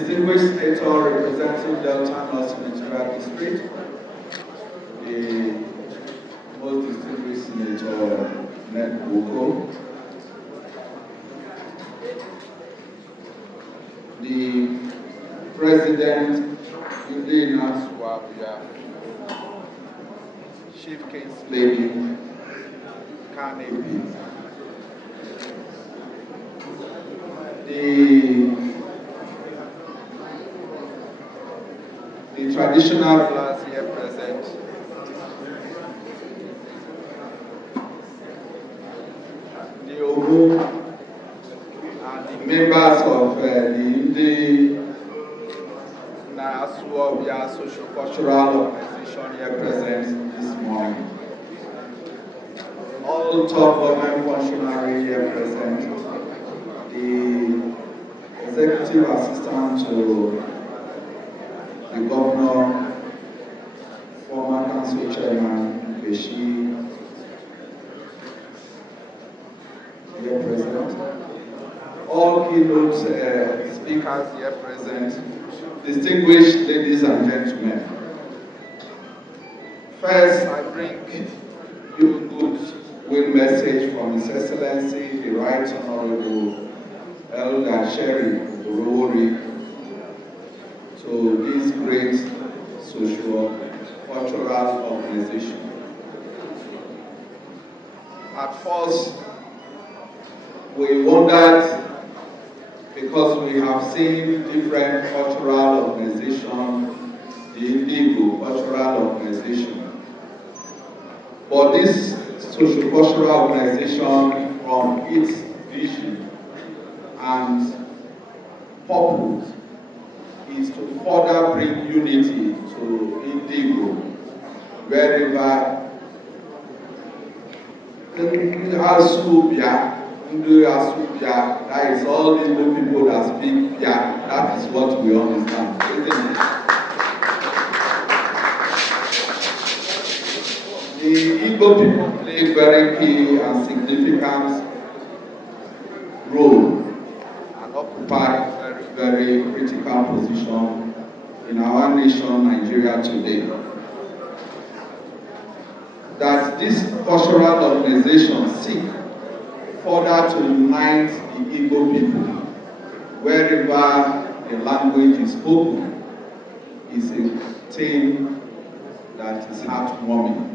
distinguished senator representing Delta North Senatorial District, the most distinguished Senator Ndigbo, the President Ndinaasubia, Chief Case Lady Carnegie, the traditional rulers here present, the Ogu, and the members of the Ndinaasubia socio-cultural organization here present this morning. All top government functionaries here present, the executive assistant to the governor, former council chairman, Beshi, here present, all keynote speakers here present, distinguished ladies and gentlemen. First, I bring you goodwill message from His Excellency, the Right Honorable Elder Sherry Urowori, to this great social cultural organization. At first, we wondered, because we have seen different cultural organizations, the Ndigbo cultural organization. But this social cultural organization, from its vision and purpose, is to further bring unity to Ndigbo, wherever Ndinaasubia, that is all Igbo people that speak Bia, that is what we understand, isn't it? The Igbo people play very key and significant role and occupy a very critical position in our nation, Nigeria, today. That this cultural organization seek further to unite the Igbo people, wherever the language is spoken, is a thing that is heartwarming.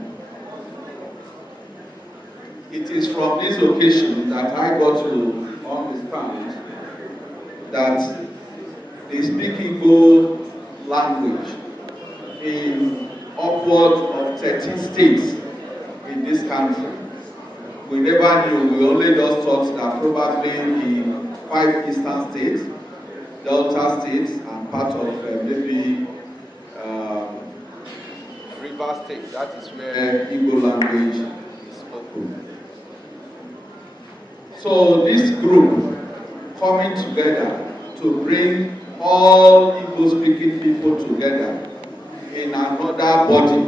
It is from this occasion that I got to understand that they speak Igbo language in upward of 13 states in this country. We never knew, we only just thought that probably in 5 eastern states, Delta states, and part of maybe River State, that is where Igbo language is spoken. So this group coming together to bring all Igbo speaking people together in another body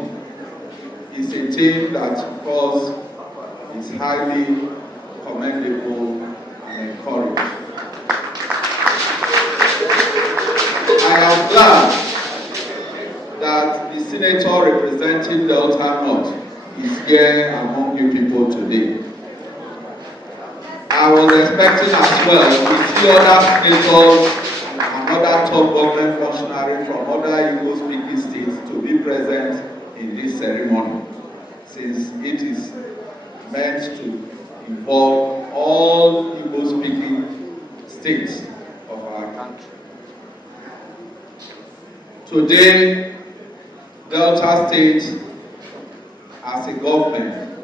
is a thing that, of course, is highly commendable and encouraged. I am glad that the senator representing Delta North is here among you people today. I was expecting as well to see other senators and other top government functionaries from other Igbo speaking states to be present in this ceremony, since it is meant to involve all Igbo speaking states of our country. Today, Delta State, as a government,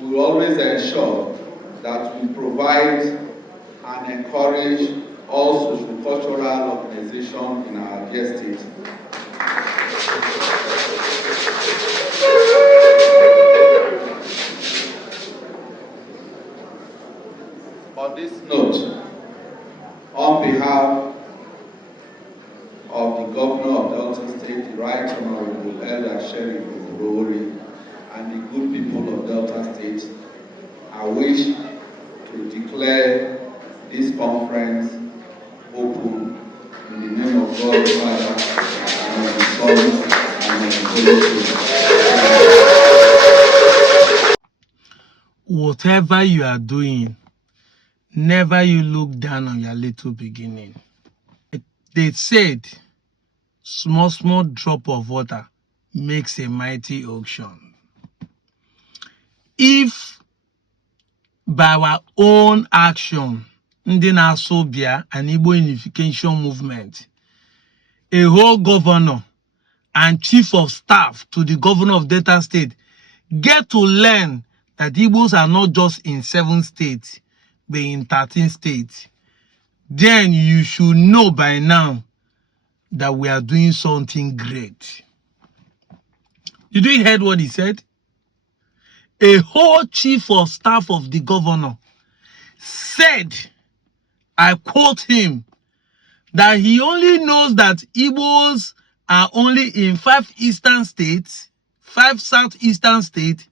will always ensure that we provide and encourage all socio-cultural organizations in our dear state. On this note, on behalf of the Governor of Delta State, the Right Honorable Elder Sheriff Urowori, and the good people of Delta State, I wish to declare this conference open in the name God the Father, and of the Son, and of the Holy Spirit. Whatever you are doing, never you look down on your little beginning. They said, small drop of water makes a mighty ocean. If by our own action, Ndinaasubia and Igbo Unification movement, a whole governor and chief of staff to the governor of Delta State get to learn that Igbos are not just in 7 states, but in 13 states, then you should know by now that we are doing something great. Did you hear what he said? A whole chief of staff of the governor said, I quote him, that he only knows that Igbos are only in 5 eastern states, 5 southeastern states,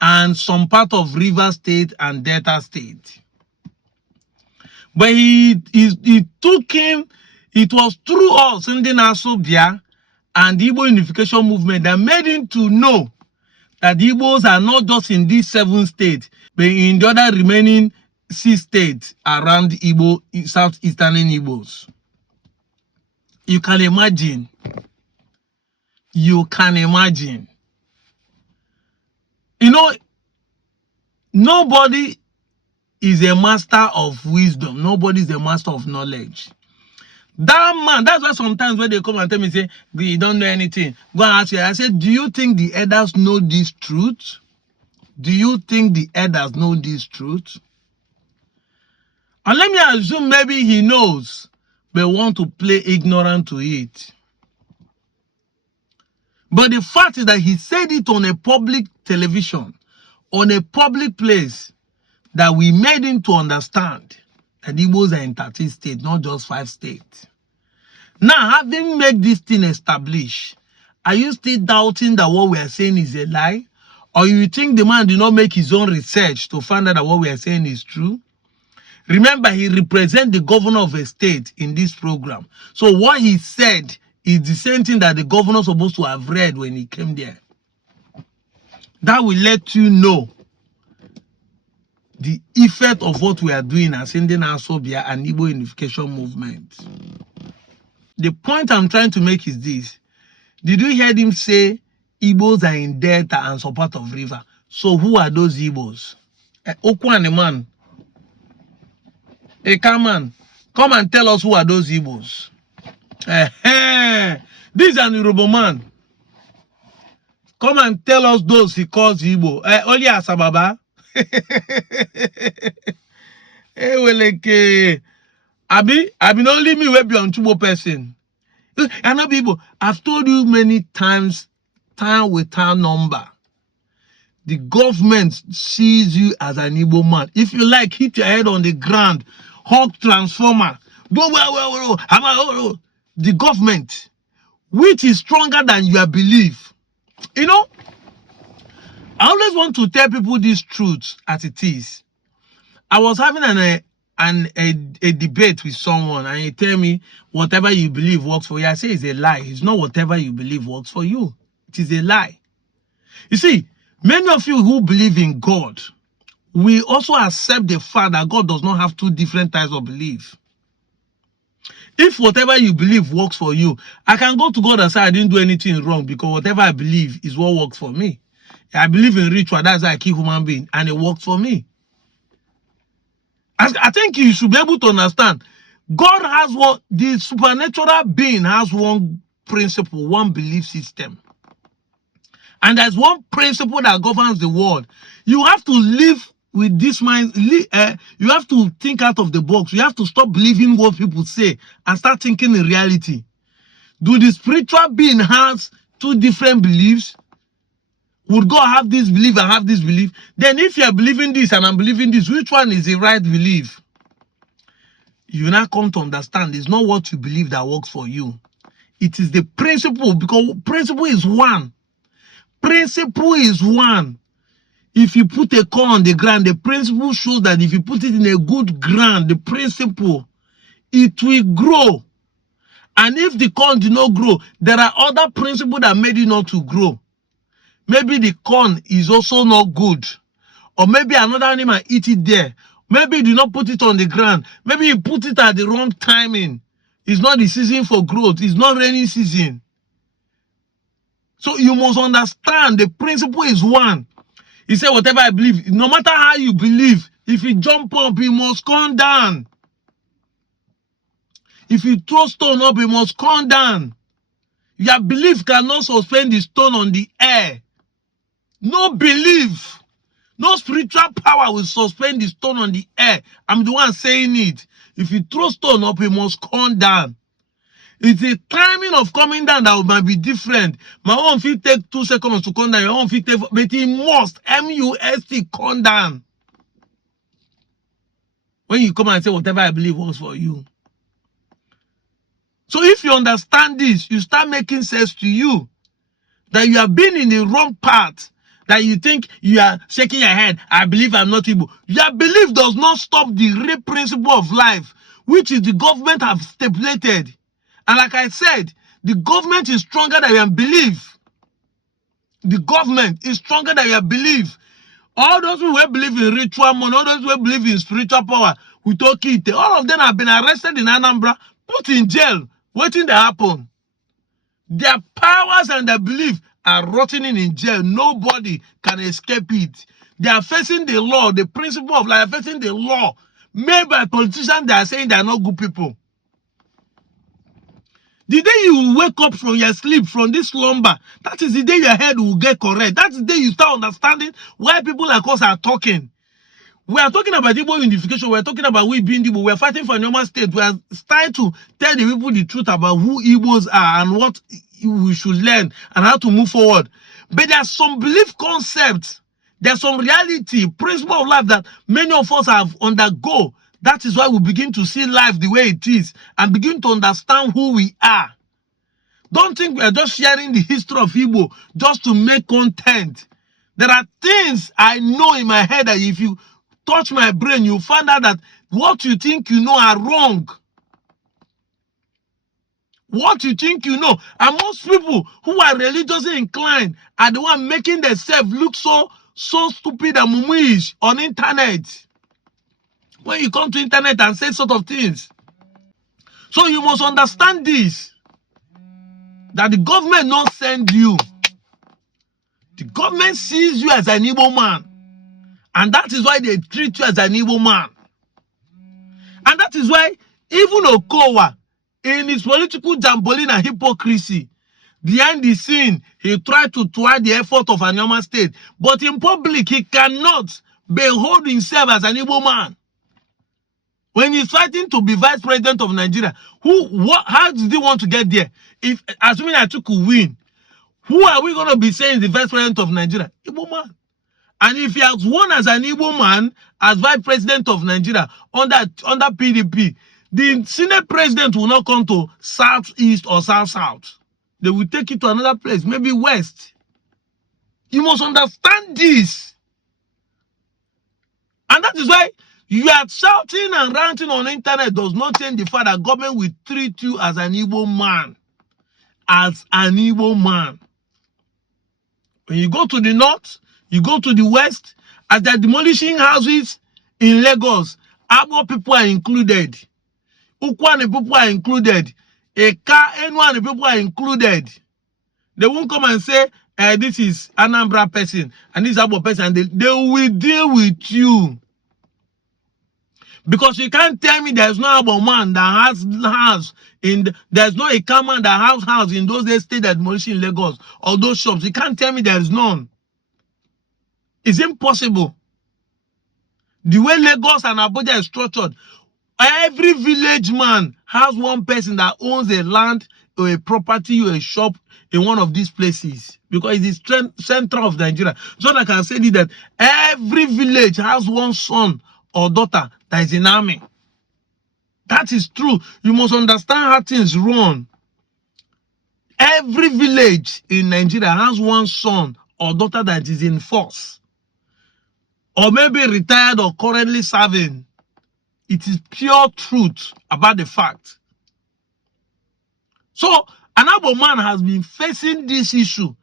and some part of River State and Delta State. But he took him, it was through us, Ndinaasubia, and the Igbo Unification movement that made him to know that the Igbos are not just in these 7 states, but in the other remaining 6 states around Igbo, southeastern Igbos. You can imagine. You can imagine. You know, nobody is a master of wisdom. Nobody is a master of knowledge. That man, that's why sometimes when they come and tell me, say, you don't know anything, go and ask you. I said, do you think the elders know this truth? Do you think the elders know this truth? And let me assume maybe he knows, but want to play ignorant to it. But the fact is that he said it on a public television, on a public place, that we made him to understand that Igbos are in 13 states, not just 5 states. Now, having made this thing established, are you still doubting that what we are saying is a lie? Or you think the man did not make his own research to find out that what we are saying is true? Remember, he represents the governor of a state in this program. So what he said is the same thing that the governor was supposed to have read when he came there. That will let you know the effect of what we are doing as Ndinaasubia and Igbo Unification movement. The point I'm trying to make is this. Did you hear him say Igbos are in Delta and some part of River? So who are those Igbos? Okwane man. Ekaman, come and tell us who are those Igbos. This is an Yoruba man. Come and tell us those he calls Igbo. Only Asababa. I've been only me will be on Chubo person. And not people, I've told you many times, time with time number. The government sees you as an Igbo man. If you like, hit your head on the ground, hug transformer. The government, which is stronger than your belief. You know, I always want to tell people this truth as it is. I was having a debate with someone, and he tell me whatever you believe works for you. I say it's a lie. It's not whatever you believe works for you. It is a lie. You see, many of you who believe in God, we also accept the fact that God does not have 2 different types of belief. If whatever you believe works for you, I can go to God and say I didn't do anything wrong because whatever I believe is what works for me. I believe in ritual, that's how I kill human being, and it works for me. I think you should be able to understand. God has what the supernatural being has one principle, one belief system. And there's one principle that governs the world. You have to live with this mind. You have to think out of the box. You have to stop believing what people say and start thinking in reality. Do the spiritual being has 2 different beliefs? Would God have this belief and have this belief? Then if you're believing this and I'm believing this, which one is the right belief? You now come to understand it's not what you believe that works for you. It is the principle, because principle is one. Principle is one. If you put a corn on the ground, the principle shows that if you put it in a good ground, the principle, it will grow. And if the corn did not grow, there are other principles that made it not to grow. Maybe the corn is also not good. Or maybe another animal eat it there. Maybe you did not put it on the ground. Maybe you put it at the wrong timing. It's not the season for growth. It's not rainy season. So you must understand the principle is one. He said, whatever I believe, no matter how you believe, if you jump up, you must come down. If you throw stone up, you must come down. Your belief cannot suspend the stone on the air. No belief, no spiritual power will suspend the stone on the air. I'm the one saying it. If you throw stone up, you must come down. It's the timing of coming down that might be different. My own feet take 2 seconds to come down. Your own feet take, but it must, M-U-S-T, come down. When you come and say whatever I believe was for you. So if you understand this, you start making sense to you that you have been in the wrong path, that you think you are shaking your head. I believe I'm not Igbo. Your belief does not stop the real principle of life, which is the government have stipulated. And like I said, the government is stronger than your belief. The government is stronger than your belief. All those who believe in ritual money, all those who believe in spiritual power, all of them have been arrested in Anambra, put in jail, waiting to happen. Their powers and their belief are rotting in jail. Nobody can escape it. They are facing the law, the principle of life, facing the law made by politicians that are saying they are not good people. The day you wake up from your sleep, from this slumber, that is the day your head will get correct. That's the day you start understanding why people like us are talking. We are talking about Igbo unification. We are talking about we being Igbo. We are fighting for a normal state. We are starting to tell the people the truth about who Igbos are and what we should learn and how to move forward. But there are some belief concepts. There's some reality, principle of life that many of us have undergo. That is why we begin to see life the way it is and begin to understand who we are. Don't think we are just sharing the history of Igbo just to make content. There are things I know in my head that if you touch my brain, you find out that what you think you know are wrong. What you think you know. And most people who are religiously inclined are the one making themselves look so stupid and mumish on internet. When you come to internet and say sort of things. So you must understand this. That the government not send you. The government sees you as an Igbo man. And that is why they treat you as an Igbo man. And that is why even Okowa, in his political jamboline and hypocrisy, behind the scene, he tried to thwart the effort of a normal state. But in public, he cannot behold himself as an Igbo man. When he's fighting to be vice president of Nigeria, how did he want to get there? If assuming Atiku win, who are we going to be saying is the vice president of Nigeria? Igbo man. And if he has won as an Igbo man, as vice president of Nigeria under PDP, the Senate president will not come to southeast or south. They will take it to another place, maybe west. You must understand this. And that is why you are shouting and ranting on the internet does not change the fact that government will treat you as an Igbo man. As an Igbo man. When you go to the north, you go to the west, as they're demolishing houses in Lagos, Igbo people are included. Ukwane people are included. Eka, Enwane people are included. They won't come and say, this is Anambra person and this is Igbo person. And they will deal with you. Because you can't tell me there's no Igbo man that has house there's no Eka man that has house in those estate that demolishing in Lagos or those shops. You can't tell me there's none. It's impossible. The way Lagos and Abuja is structured, every village man has one person that owns a land or a property or a shop in one of these places because it's the center of Nigeria. So I can say that every village has one son or daughter that is in army. That is true. You must understand how things run. Every village in Nigeria has one son or daughter that is in force. Or maybe retired or currently serving. It is pure truth about the fact. Igbo man has been facing this issue.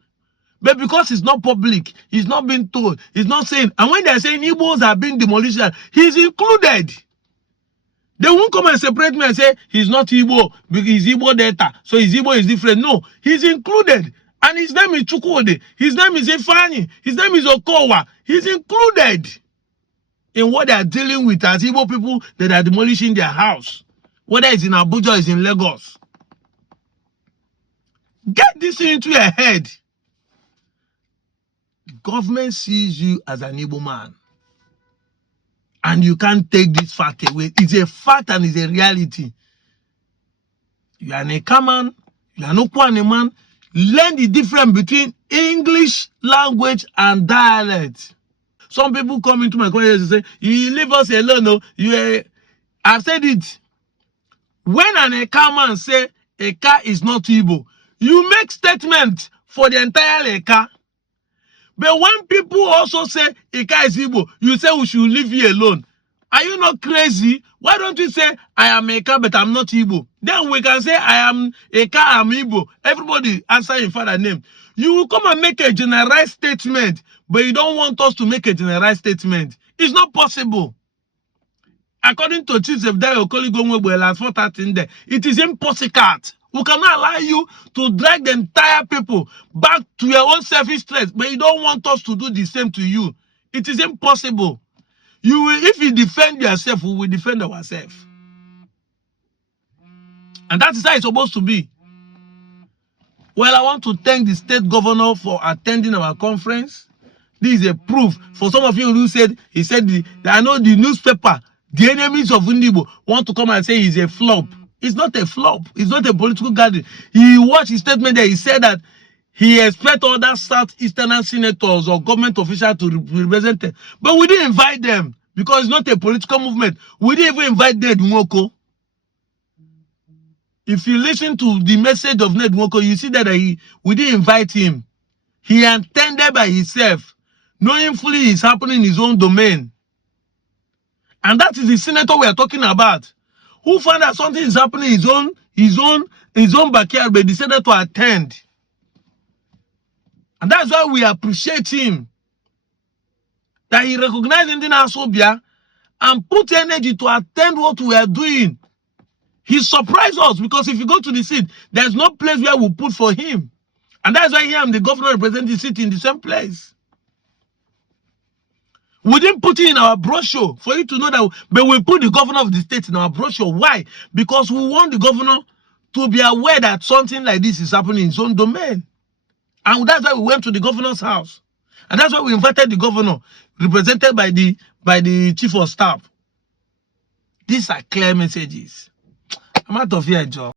But because it's not public, he's not being told, he's not saying. And when they're saying Igbos are being demolished, he's included. They won't come and separate me and say he's not Igbo because he's Igbo data. So his Igbo is different. No, he's included. And his name is Chukwode. His name is Ifani. His name is Okowa. He's included in what they are dealing with as Igbo people that are demolishing their house. Whether it's in Abuja or it's in Lagos. Get this into your head. Government sees you as an Igbo man. And you can't take this fact away. It's a fact and it's a reality. You are an Eka man, you are no Kwane man. Learn the difference between English language and dialect. Some people come into my comments and say, you leave us alone. No? I've said it. When an Eka man say Eka is not Igbo, you make statement for the entire Eka. But when people also say Eka is Igbo, you say we should leave you alone. Are you not crazy? Why don't you say I am Eka but I'm not Igbo? Then we can say I am Eka, I'm Igbo. Everybody answer in father name. You will come and make a generalized statement, but you don't want us to make a generalized statement. It's not possible. According to Chief of Dio Koligongwe, it is impossible. We cannot allow you to drag the entire people back to your own selfish strength, but you don't want us to do the same to you. It is impossible. You will, if you defend yourself, we will defend ourselves. And that is how it's supposed to be. Well, I want to thank the state governor for attending our conference. This is a proof. For some of you who said, he said, I know the newspaper, the enemies of Ndigbo want to come and say he's a flop. It's not a flop. It's not a political gathering. He watched his statement there. He said that he expects other Southeastern senators or government officials to represent them. But we didn't invite them because it's not a political movement. We didn't even invite Ned Nwoko. If you listen to the message of Ned Nwoko, you see that we didn't invite him. He attended by himself, knowing fully it's happening in his own domain. And that is the senator we are talking about, who found that something is happening in his own backyard, but decided to attend. And that's why we appreciate him. That he recognized Ndinaasubia and put energy to attend what we are doing. He surprised us because if you go to the seat, there's no place where we put for him. And that's why here I'm the governor representing the city in the same place. We didn't put it in our brochure for you to know that, but we put the governor of the state in our brochure. Why? Because we want the governor to be aware that something like this is happening in his own domain. And that's why we went to the governor's house. And that's why we invited the governor, represented by the chief of staff. These are clear messages. I'm out of here, Joe.